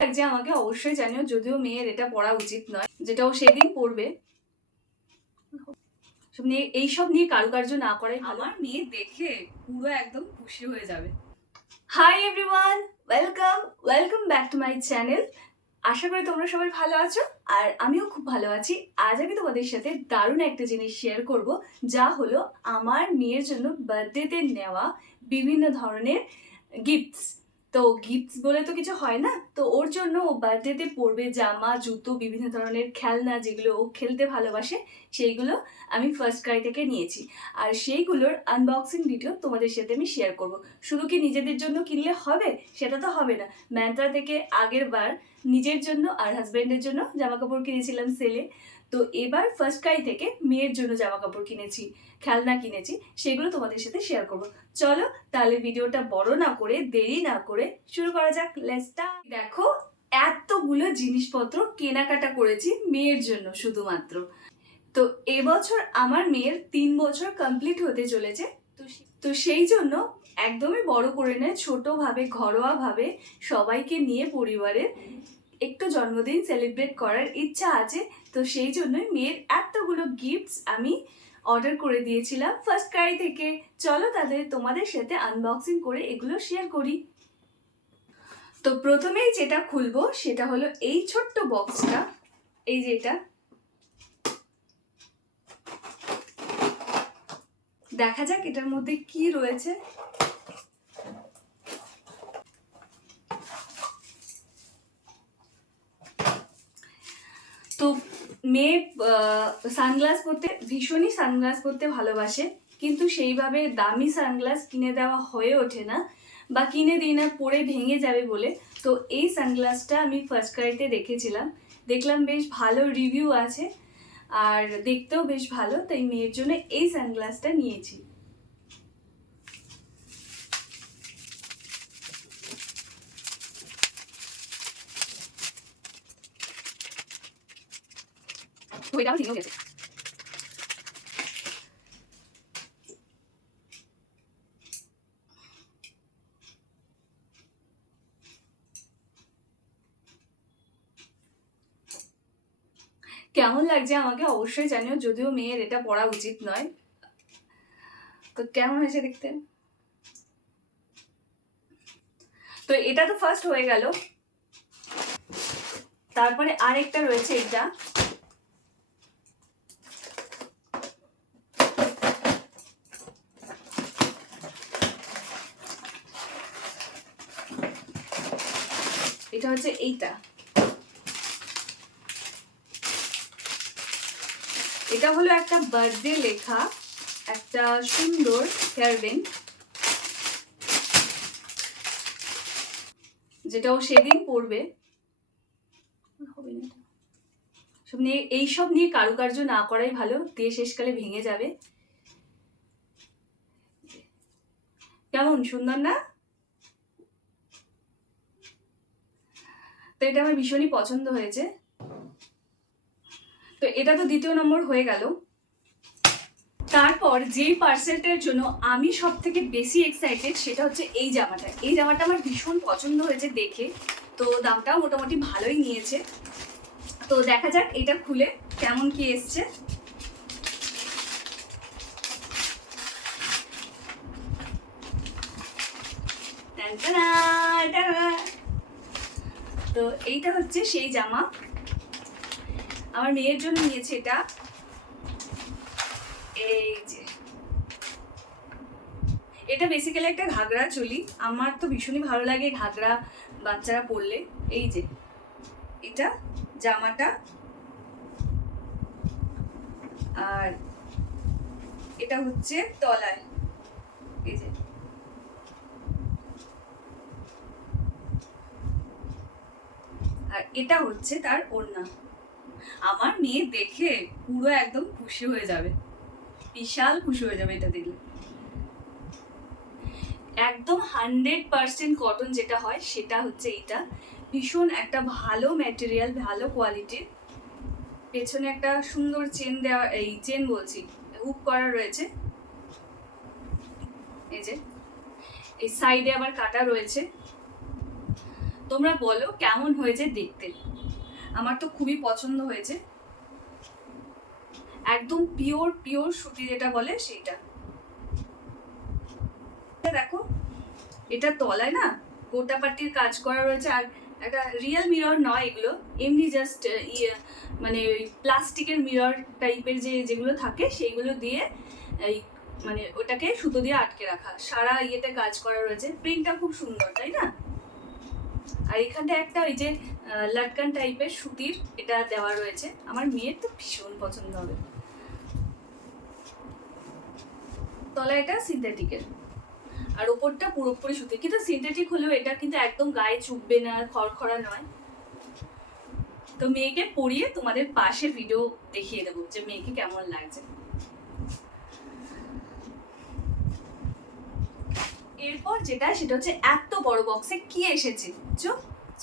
যে আমাকে অবশ্যই জানিও যদিও মেয়ের এটা পড়া উচিত নয় যেটা ও সেদিন পড়বে। নিয়ে এইসব নিয়ে কারুকার্য না করাই আমার মেয়ে দেখে পুরো একদম খুশি হয়ে যাবে। Hi everyone welcome welcome back to my channel আশা করি তোমরা সবাই ভালো আছো আর আমিও খুব ভালো আছি। আজ আমি তোমাদের সাথে দারুণ একটা জিনিস শেয়ার করব যা হলো আমার মেয়ের জন্য বার্থডেতে নেওয়া বিভিন্ন ধরনের গিফটস তো গিফটস বলে তো কিছু হয় না? তো ওর জন্য ও বার্থডেতে পরবে জামা, জুতো, বিভিন্ন ধরনের খেলনা যেগুলো ও খেলতে ভালোবাসে, সেইগুলো আমি ফার্স্ট ক্রাই থেকে নিয়েছি। আর সেইগুলোর আনবক্সিং ভিডিও তোমাদের সাথে আমি শেয়ার করব। শুধু কি নিজেদের জন্য কিনলে হবে? সেটা তো হবে না। ম্যান্ত্রা থেকে আগের বার নিজের জন্য আর হাজব্যান্ডের জন্য জামা কাপড় কিনেছিলাম সেলে তো এবার ফার্স্ট ক্রাই থেকে মেয়ের জন্য জামা কাপড় কিনেছি, খেলনা কিনেছি, সেগুলো তোমাদের সাথে শেয়ার করব। চলো তাহলে ভিডিওটা বড় না করে, দেরি না করে শুরু করা যাক। লেসটা দেখো, এতগুলো জিনিসপত্র কেনাকাটা করেছি মেয়ের জন্য শুধুমাত্র। তো এবছর আমার মেয়ের তিন বছর কমপ্লিট হতে চলেছে। তো তো সেই জন্য একদমই বড় করে নেয়, ছোটোভাবে, ঘরোয়াভাবে সবাইকে নিয়ে পরিবারের একটু জন্মদিন সেলিব্রেট করার ইচ্ছা আছে, তো সেই জন্যই মেয়ের এতগুলো গিফটস আমি অর্ডার করে দিয়েছিলাম ফার্স্ট ক্রাই থেকে। চলো তাদের তোমাদের সাথে আনবক্সিং করে এগুলো শেয়ার করি। তো প্রথমেই যেটা খুলবো সেটা হলো এই ছোট্ট বক্সটা এই যে এটা। দেখা যাক এটার মধ্যে কি রয়েছে তো মেয়ে সানগ্লাস পরতে, ভীষণই সানগ্লাস পরতে ভালোবাসে। কিন্তু সেইভাবে দামি সানগ্লাস কিনে দেওয়া হয়ে ওঠে না বা কিনে দিই না, পরে ভেঙে যাবে বলে। তো এই সানগ্লাসটা আমি ফার্স্ট ক্রাইতে দেখেছিলাম। দেখলাম বেশ ভালো রিভিউ আছে, আর দেখতেও বেশ ভালো, তাই মেয়ের জন্য এই সানগ্লাসটা নিয়েছি। গেছে কেমন লাগছে আমাকে? অবশ্যই জানিও, যদিও মেয়ের এটা পড়া উচিত নয়। তো কেমন হয়েছে দেখতে? তো এটা তো ফার্স্ট হয়ে গেল। তারপরে আরেকটা রয়েছে এটা। এটা হচ্ছে এইটা। এটা হলো একটা বার্থডে লেখা, একটা সুন্দর হেয়ারবেন যেটা ও সেদিন পড়বে। সব নিয়ে এইসব নিয়ে কারুকার্য না করাই ভালো, দিয়ে শেষকালে ভেঙে যাবে। কেমন, সুন্দর না? তো এটা আমার ভীষণই পছন্দ হয়েছে। তো এটা তো দ্বিতীয় নম্বর হয়ে গেল। তারপর যেই পার্সেলটার জন্য আমি সব থেকে বেশি এক্সাইটেড সেটা হচ্ছে এই জামাটা। এই জামাটা আমার ভীষণ পছন্দ হয়েছে দেখে। তো দামটাও মোটামুটি ভালোই নিয়েছে। তো দেখা যাক এটা খুলে কেমন কি এসছে। টানা। তো এইটা হচ্ছে সেই জামা। আমার মেয়ের জন্য নিয়েছে এটা। এই যে। এটা বেসিক্যালি একটা ঘাগরা চলি। আমার তো ভীষণই ভালো লাগে ঘাগরা বাচ্চারা পরলে। এই যে। এটা জামাটা। আর এটা হচ্ছে তলায়। এই যে। আর এটা হচ্ছে তার ওড়না। আমার মেয়ে দেখে পুরো একদম খুশি হয়ে যাবে। বিশাল খুশি হয়ে যাবে এটা দেখলে। একদম হান্ড্রেড পার্সেন্ট কটন যেটা হয়, সেটা হচ্ছে এটা ভীষণ একটা ভালো ম্যাটেরিয়াল ভালো কোয়ালিটির পেছনে একটা সুন্দর চেন দেওয়া, এই চেন বলছি হুক করা রয়েছে। এই যে, এই সাইডে আবার কাটা রয়েছে। তোমরা বলো কেমন হয়েছে দেখতে। আমার তো খুবই পছন্দ হয়েছে। একদম পিওর পিওর সুতি যেটা বলে সেইটা। দেখো, এটা তলায় না গোটা পাটির কাজ করা রয়েছে আর একটা রিয়েল মিরর নয় এগুলো। এমনি জাস্ট ইয়ে মানে ওই প্লাস্টিকের মিরর টাইপের যে যেগুলো থাকে সেইগুলো দিয়ে, এই মানে ওটাকে সুতো দিয়ে আটকে রাখা। সারা ইয়েতে কাজ করা রয়েছে। প্রিন্টটা খুব সুন্দর, তাই না? আর এখানটা একটা ওই যে লটকান টাইপের সুতির এটা দেওয়া রয়েছে। আমার মেয়ের তো ভীষণ পছন্দ হবে। তলা এটা সিনথেটিকের আর ওপরটা পুরোপুরি সুতি কিন্তু সিনথেটিক হলেও এটা কিন্তু একদম গায়ে চুপবে না, খড়খড়া নয়। তো মেয়েকে পরিয়ে তোমাদের পাশে ভিডিও দেখিয়ে দেবো যে মেয়েকে কেমন লাগছে। এরপর যেটা, সেটা হচ্ছে এত বড় বক্সে কি এসেছে? চো,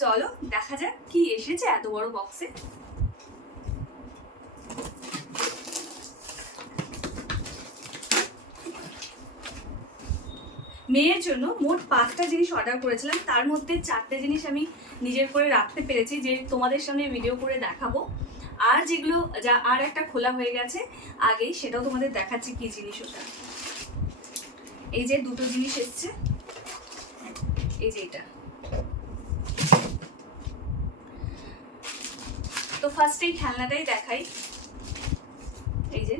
চলো দেখা যাক কি এসেছে এত বড় বক্সে মেয়ের জন্য মোট পাঁচটা জিনিস অর্ডার করেছিলাম। তার মধ্যে চারটে জিনিস আমি নিজের করে রাখতে পেরেছি, যে তোমাদের সামনে ভিডিও করে দেখাবো। আর যেগুলো, যা, আর একটা খোলা হয়ে গেছে, আগেই সেটাও তোমাদের দেখাচ্ছি কি জিনিস ওটা। এই যে দুটো জিনিস এসছে। এই যে এটা। তো ফার্স্ট এই খেলনাটাই দেখাই। এই যে।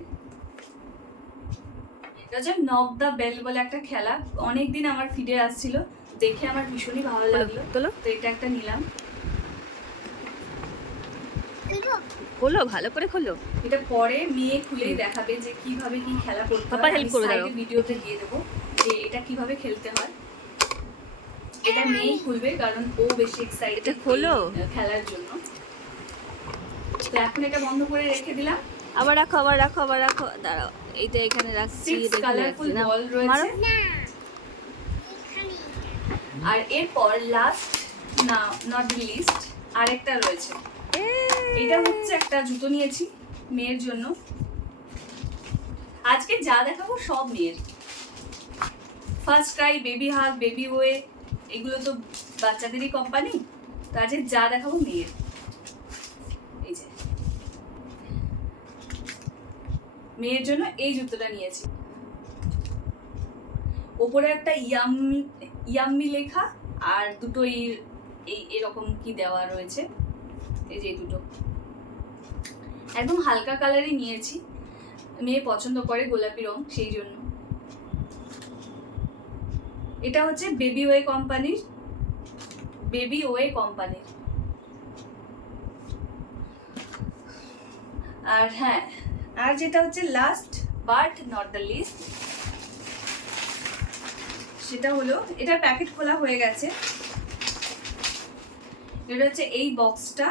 এটা হচ্ছে নক দ্য বেল বলে একটা খেলা। অনেকদিন আমার ফিডে আসছিল। দেখে আমার ভীষণই ভালো লাগল। তো এটা একটা নিলাম। খোলো। ভালো করে খোলো। এটা পরে মেয়ে খুলেই দেখাবে যে কীভাবে কি খেলা করতে করে ভিডিওতে দিয়ে দেবো। যে এটা কীভাবে খেলতে হয় এটা মেয়েই খুলবে কারণ ও বেশি এক্সাইটেড খোলো। খেলার জন্য। তো এখন এটা বন্ধ করে রেখে দিলাম। আবার রাখো আবার রাখো আবার রাখো। দাঁড়াও এইটা এখানে রাখছি কালারফুল বল রয়েছে। আর এরপর লাস্ট না নট লিস্ট আরেকটা রয়েছে। এটা হচ্ছে একটা জুতো নিয়েছি মেয়ের জন্য। আজকে যা দেখাবো সব মেয়ের। First Cry Baby Hug Baby Way এগুলো তো বাচ্চাদেরই কোম্পানি তো আজকে যা দেখাবো মেয়ের। এই যে। মেয়ের জন্য এই জুতোটা নিয়েছি। ওপরে একটা ইয়াম্মি ইয়াম্মি লেখা, আর দুটো এই এই, এরকম কি দেওয়া রয়েছে, এই যে দুটো। একদম হালকা কালারই নিয়েছি। মেয়ে পছন্দ করে গোলাপি রং, সেই জন্য। এটা হচ্ছে বেবি ওয়ে কোম্পানির, বেবি ওয়ে কোম্পানির। আর হ্যাঁ আর যেটা হচ্ছে last but not the least সেটা হলো এটার প্যাকেট খোলা হয়ে গেছে। এটা হচ্ছে এই বক্সটা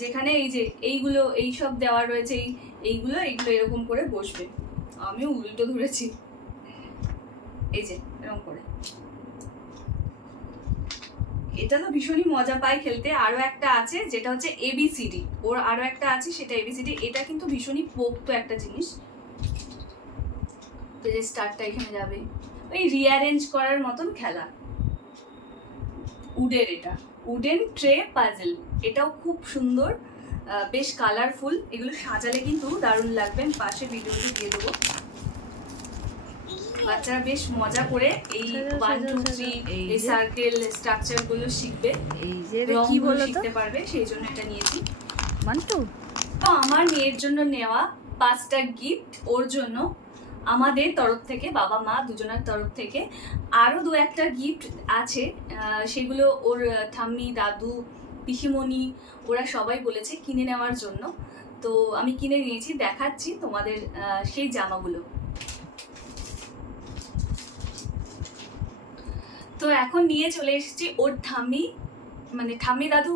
যেখানে এই যে এইগুলো এই সব দেওয়া রয়েছে এইগুলো এইগুলো এরকম করে বসবে। আমিও উল্টো ধরেছি। এই যে, এরকম করে। এটা তো ভীষণই মজা পায় খেলতে। আরও একটা আছে, যেটা হচ্ছে এবিসিডি ওর আরও একটা আছে, সেটা এবিসিডি এটা কিন্তু ভীষণই পোক্ত একটা জিনিস। তো যে স্টারটা এখানে যাবে। ওই রিঅ্যারেঞ্জ করার মতন খেলা। উডের এটা। Wooden tray puzzle. এটাও খুব সুন্দর। বেশ কালারফুল এগুলো সাজালে কিন্তু দারুণ লাগবে। আমি পাশে ভিডিওতে দিয়ে দেবো। বাচ্চারা বেশ মজা করে এই ওয়ান টু থ্রি এই সার্কেল স্ট্রাকচারগুলো শিখবে। এই যে কি বলো তো শিখতে পারবে সেই জন্য এটা নিয়েছি। মান্টু? তো আমার মেয়ের জন্য নেওয়া পাঁচটা গিফট ওর জন্য আমাদের তরফ থেকে বাবা মা দুজনের তরফ থেকে আরও দু একটা গিফট আছে। আহ, সেগুলো ওর ঠাম্মি দাদু পিসিমণি, ওরা সবাই বলেছে কিনে নেওয়ার জন্য। তো আমি কিনে নিয়েছি, দেখাচ্ছি তোমাদের সেই জামাগুলো। তো এখন নিয়ে চলে এসেছি ওর ঠাম্মি মানে ঠাম্মি দাদু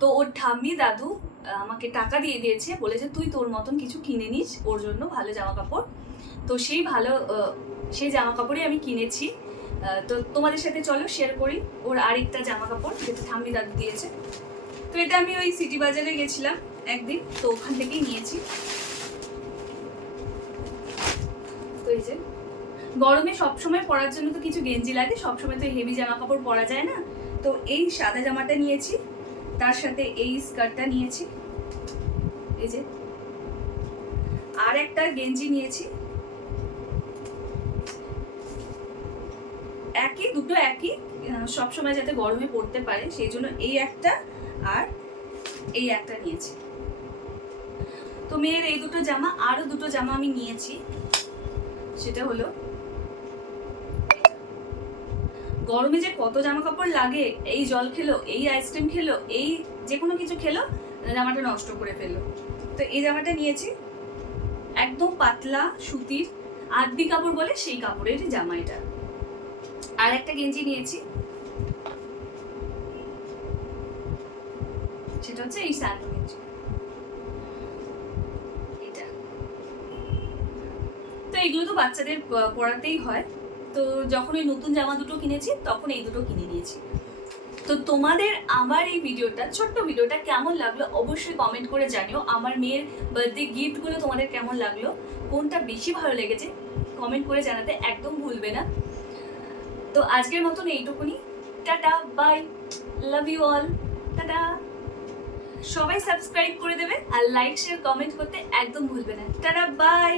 তো ওর ঠাম্মি দাদু আমাকে টাকা দিয়ে দিয়েছে, বলেছে তুই তোর মতন কিছু কিনে নিস, ওর জন্য ভালো জামা কাপড় তো সেই ভালো সেই জামা কাপড়ই আমি কিনেছি। তো তোমাদের সাথে চলো শেয়ার করি। ওর আরেকটা জামা কাপড় যেটা ঠাম্মি দাদু দিয়েছে। তো এটা আমি ওই সিটি বাজারে গেছিলাম একদিন, তো ওখান থেকেই নিয়েছি। তো এই যে, গরমে সবসময় পরার জন্য তো কিছু গেঞ্জি লাগে, সবসময় তো হেভি জামা কাপড় পরা যায় না। তো এই সাদা জামাটা নিয়েছি, তার সাথে এই স্কার্টটা নিয়েছি। এই যে, আর একটা গেঞ্জি নিয়েছি। একই, দুটো একই সবসময় যাতে গরমে পড়তে পারে, সেই জন্য এই একটা আর এই একটা নিয়েছি। তো মেয়ের এই দুটো জামা আরও দুটো জামা আমি নিয়েছি। সেটা হলো, গরমে যে কত জামা কাপড় লাগে, এই জল খেলো, এই আইসক্রিম খেলো, এই যে কোনো কিছু খেলো, জামাটা নষ্ট করে ফেলল। তো এই জামাটা নিয়েছি, একদম পাতলা সুতির আদি কাপড় বলে সেই কাপড়ের জামা এটা। আর একটা গেঞ্জি নিয়েছি। সেটা হচ্ছে এই স্যান্ডো গেঞ্জি। তো এগুলো তো বাচ্চাদের প- পরাতেই হয়। তো যখন ওই নতুন জামা দুটো কিনেছি, তখন এই দুটো কিনে নিয়েছি। তো তোমাদের আমার এই ভিডিওটা, ছোট্ট ভিডিওটা কেমন লাগল অবশ্যই কমেন্ট করে জানিও। আমার মেয়ের বার্থডে গিফটগুলো তোমাদের কেমন লাগল, কোনটা বেশি ভালো লেগেছে কমেন্ট করে জানাতে একদম ভুলবে না। তো আজকের মতন এইটুকুনি। Tata, bye love you all tata. সবাই সাবস্ক্রাইব করে দেবে আর লাইক শেয়ার কমেন্ট করতে একদম ভুলবে না। Tata, bye.